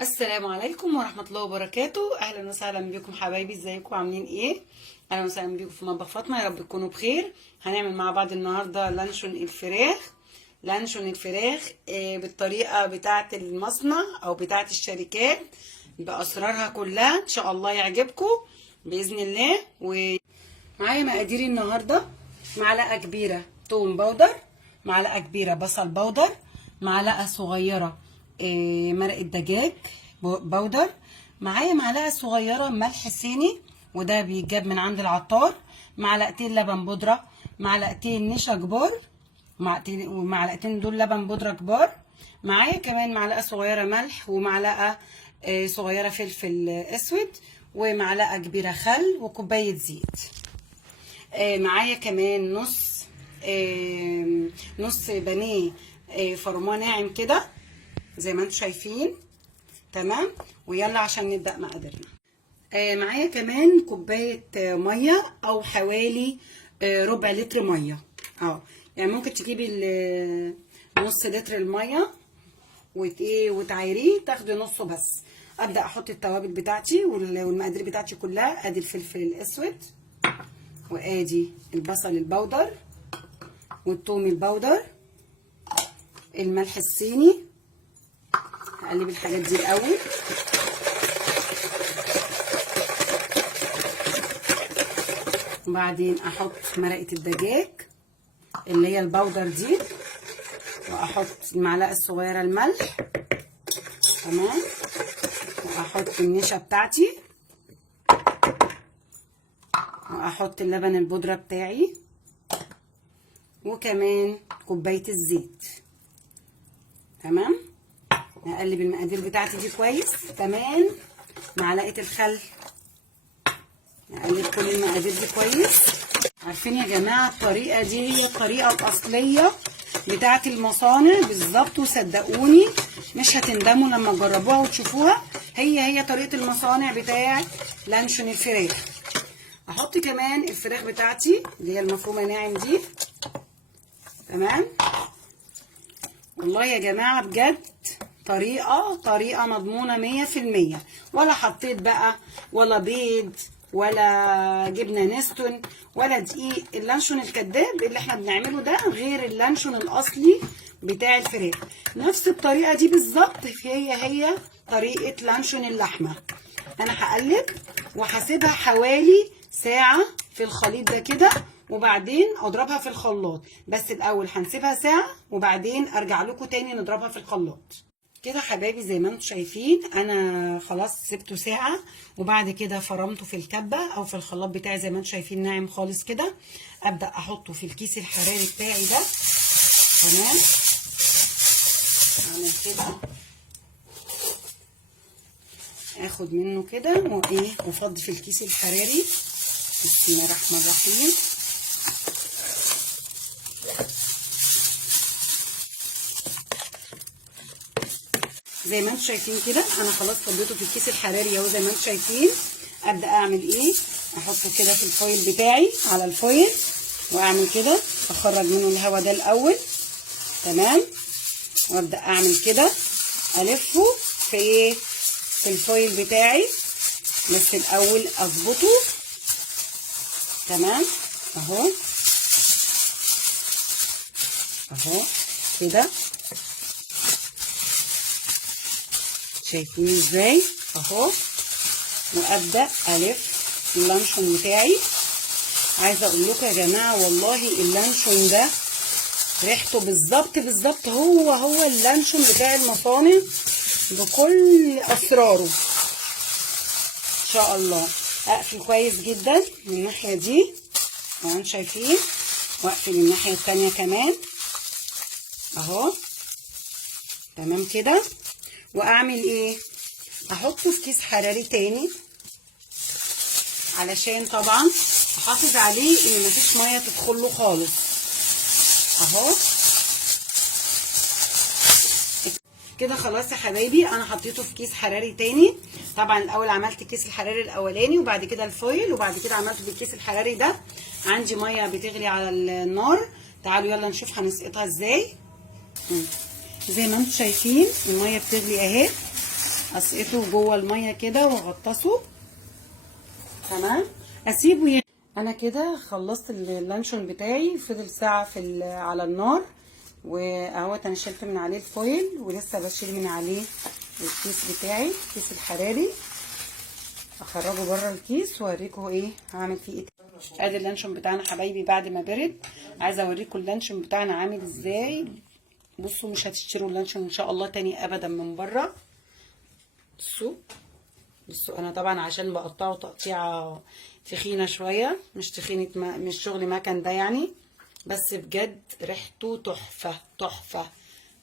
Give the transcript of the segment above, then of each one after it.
السلام عليكم ورحمة الله وبركاته. أهلا وسهلا بكم حبايبي، ازيكم عاملين ايه؟ أهلا وسهلا بكم في مطبخ فاطمة، يا رب تكونوا بخير. هنعمل مع بعض النهاردة لانشون الفراخ. بالطريقة بتاعة المصنع أو بتاعة الشركات، بأسرارها كلها، إن شاء الله يعجبكم بإذن الله. ومعايا مقادير النهاردة: معلقة كبيرة توم باودر، معلقة كبيرة بصل باودر، معلقة صغيرة مرقة دجاج باودر، معايا معلقة صغيرة ملح صيني وده بيتجاب من عند العطار، معلقتين لبن بودرة، معلقتين نشا كبار، ومعلقتين دول لبن بودرة كبار، معايا كمان معلقة صغيرة ملح، ومعلقة صغيرة فلفل اسود، ومعلقة كبيرة خل، وكوباية زيت. معايا كمان نص بانيه فرمان ناعم كده زي ما انتم شايفين. تمام، ويلا عشان نبدأ مقاديرنا. معايا كمان كوباية مية او حوالي ربع لتر مية. يعني ممكن تجيبي نص لتر المية وتعيريه، تاخدي نصه بس. ابدأ احط التوابل بتاعتي والمقادير بتاعتي كلها. ادي الفلفل الاسود، وادي البصل البودر، والثوم البودر، الملح الصيني. هقلب الحاجات دي الاول، وبعدين احط مرقه الدجاج اللي هي البودر دي، واحط المعلقه الصغيره الملح. تمام، واحط النشا بتاعتي، واحط اللبن البودره بتاعي، وكمان كوبايه الزيت. تمام، هقلب المقادير بتاعتي دي كويس. كمان معلقه الخل. نقلب كل المقادير دي كويس. عارفين يا جماعه الطريقه دي هي الطريقه الاصليه بتاعه المصانع بالظبط، وصدقوني مش هتندموا لما تجربوها وتشوفوها. هي طريقه المصانع بتاعه لانشون الفراخ. احط كمان الفراخ بتاعتي اللي هي المفرومه ناعم دي. تمام، والله يا جماعه بجد طريقه مضمونه 100%. ولا حطيت بقى ولا بيض ولا جبنه نستون ولا دقيق. اللانشون الكداب اللي احنا بنعمله ده غير اللانشون الاصلي بتاع الفراخ. نفس الطريقه دي بالظبط هي طريقه لانشون اللحمه. انا هقلب وهسيبها حوالي ساعه في الخليط ده كده، وبعدين اضربها في الخلاط. بس الاول هنسيبها ساعه وبعدين ارجع لكم تاني نضربها في الخلاط. كده حبايبي زي ما انتم شايفين انا خلاص سبته ساعه، وبعد كده فرمته في الكبه او في الخلاط بتاعي زي ما انتم شايفين ناعم خالص كده. ابدا احطه في الكيس الحراري بتاعي ده. تمام، اعمل كده، اخد منه كده وافضي في الكيس الحراري. بسم الله الرحمن الرحيم. زي ما انتم شايفين كده انا خلاص فضيته في الكيس الحراري اهو زي ما انتم شايفين. ابدا اعمل احطه كده في الفويل بتاعي على الفويل، واعمل كده اخرج منه الهواء ده الاول. تمام، وابدا اعمل كده الفه في الفويل بتاعي، بس الاول اظبطه. تمام، اهو كده، شايفين ازاي اهو. وابدا الف اللانشون بتاعي. عايزه اقول لكم يا جماعه والله اللانشون ده ريحته بالظبط هو اللانشون بتاع المصانع بكل اسراره ان شاء الله. اقفل كويس جدا من الناحيه دي زي ما انتم شايفين، واقفل الناحيه التانيه كمان اهو. تمام كده، واعمل احطه في كيس حراري تاني علشان طبعا احافظ عليه ان مفيش ميه تدخله خالص اهو كده. خلاص يا حبايبي انا حطيته في كيس حراري تاني. طبعا الاول عملت الكيس الحراري الاولاني وبعد كده الفويل، وبعد كده عملته في الكيس الحراري ده. عندي ميه بتغلي على النار، تعالوا يلا نشوف هنسقطها ازاي. زي ما انتم شايفين الميه بتغلي اهي. اسقطه جوه الميه كده واغطسه. تمام، اسيبه انا كده خلصت اللانشون بتاعي، فضل ساعه على النار، واهوت انا شلت من عليه الفويل ولسه بشيل من عليه الكيس بتاعي، الكيس الحراري. اخرجه بره الكيس واوريكم ايه هعمل فيه ايه. ادي اللانشون بتاعنا حبايبي بعد ما برد. عايزه اوريكم اللانشون بتاعنا عامل ازاي. بصوا مش هتشتروا اللانشون ان شاء الله تاني ابدا من بره. بصوا انا طبعا عشان بقطعه تقطيعه تخينه شويه، مش تخينه مش شغل مكن ده يعني، بس بجد ريحته تحفه تحفه.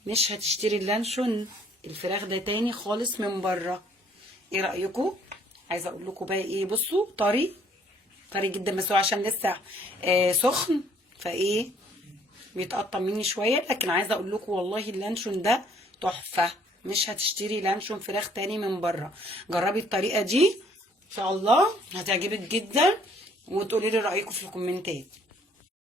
مش هتشتري اللانشون الفراخ ده تاني خالص من بره. ايه رايكم؟ عايزه اقول لكم بقى ايه، بصوا طري جدا، بس هو عشان لسه سخن فايه بيتقطع مني شويه، لكن عايزه اقول لكم والله اللانشون ده تحفه. مش هتشتري لانشون فراخ تاني من بره. جربي الطريقه دي ان شاء الله هتعجبك جدا، وتقولي لي رايكم في الكومنتات.